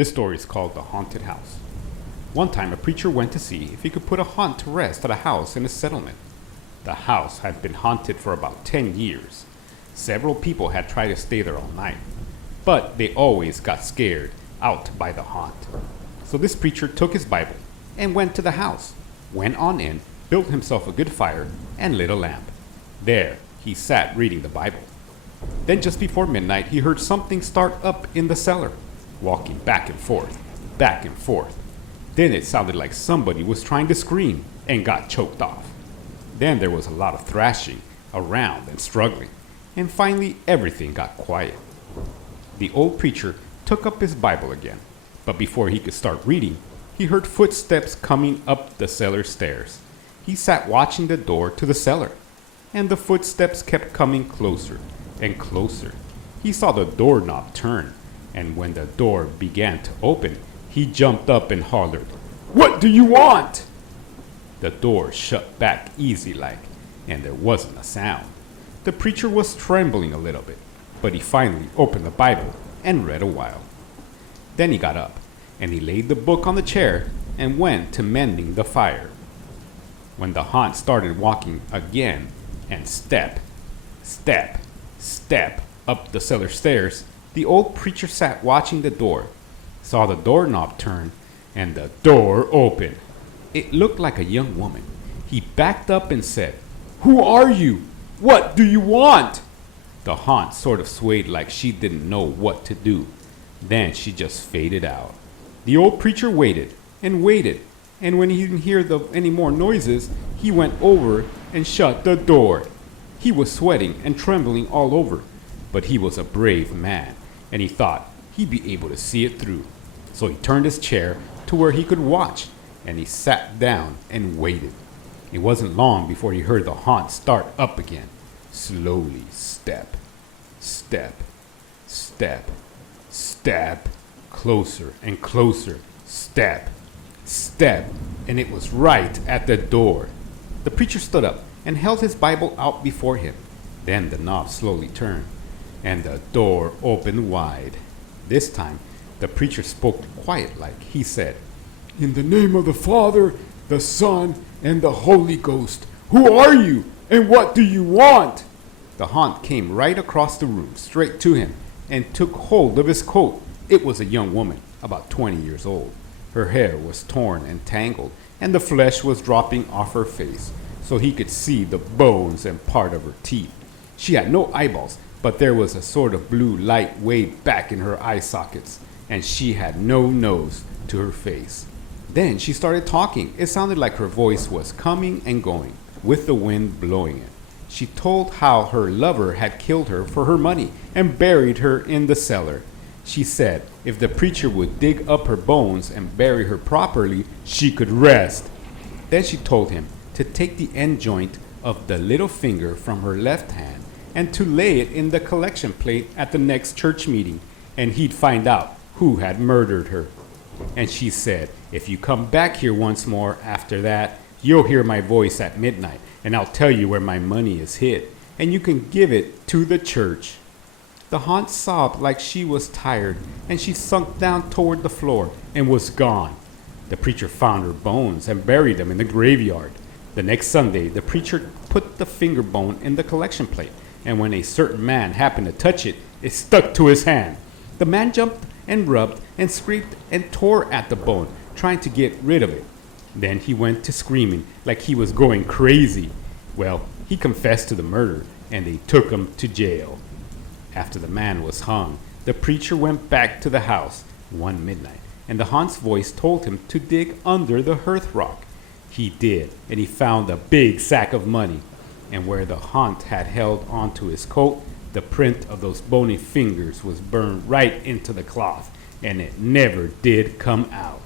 This story is called The Haunted House. One time, a preacher went to see if he could put a haunt to rest at a house in a settlement. The house had been haunted for about 10 years. Several people had tried to stay there all night, but they always got scared out by the haunt. So this preacher took his Bible and went to the house, went on in, built himself a good fire, and lit a lamp. There, he sat reading the Bible. Then just before midnight, he heard something start up in the cellar, walking back and forth, back and forth. Then it sounded like somebody was trying to scream and got choked off. Then there was a lot of thrashing around and struggling, and finally everything got quiet. The old preacher took up his Bible again, but before he could start reading, he heard footsteps coming up the cellar stairs. He sat watching the door to the cellar, and the footsteps kept coming closer and closer. He saw the doorknob turn, and when the door began to open, he jumped up and hollered, "What do you want?" The door shut back easy like, and there wasn't a sound. The preacher was trembling a little bit, but he finally opened the Bible and read a while. Then he got up, and he laid the book on the chair and went to mending the fire. When the haunt started walking again, and step, step, step up the cellar stairs, the old preacher sat watching the door, saw the doorknob turn, and the door open. It looked like a young woman. He backed up and said, "Who are you? What do you want?" The haunt sort of swayed like she didn't know what to do. Then she just faded out. The old preacher waited and waited, and when he didn't hear any more noises, he went over and shut the door. He was sweating and trembling all over, but he was a brave man, and he thought he'd be able to see it through. So he turned his chair to where he could watch, and he sat down and waited. It wasn't long before he heard the haunt start up again. Slowly, step, step, step, step, closer and closer, step, step, and it was right at the door. The preacher stood up and held his Bible out before him. Then the knob slowly turned, and the door opened wide. This time, the preacher spoke quiet like. He said, "In the name of the Father, the Son, and the Holy Ghost, who are you, and what do you want?" The haunt came right across the room, straight to him, and took hold of his coat. It was a young woman, about 20 years old. Her hair was torn and tangled, and the flesh was dropping off her face, so he could see the bones and part of her teeth. She had no eyeballs, but there was a sort of blue light way back in her eye sockets, and she had no nose to her face. Then she started talking. It sounded like her voice was coming and going, with the wind blowing it. She told how her lover had killed her for her money and buried her in the cellar. She said if the preacher would dig up her bones and bury her properly, she could rest. Then she told him to take the end joint of the little finger from her left hand and to lay it in the collection plate at the next church meeting, and he'd find out who had murdered her. And she said, "If you come back here once more after that, you'll hear my voice at midnight, and I'll tell you where my money is hid, and you can give it to the church." The haunt sobbed like she was tired, and she sunk down toward the floor and was gone. The preacher found her bones and buried them in the graveyard. The next Sunday, the preacher put the finger bone in the collection plate, and when a certain man happened to touch it, it stuck to his hand. The man jumped and rubbed and scraped and tore at the bone, trying to get rid of it. Then he went to screaming like he was going crazy. Well, he confessed to the murder, and they took him to jail. After the man was hung, the preacher went back to the house one midnight, and the haunt's voice told him to dig under the hearth rock. He did, and he found a big sack of money, and where the haunt had held onto his coat, the print of those bony fingers was burned right into the cloth, and it never did come out.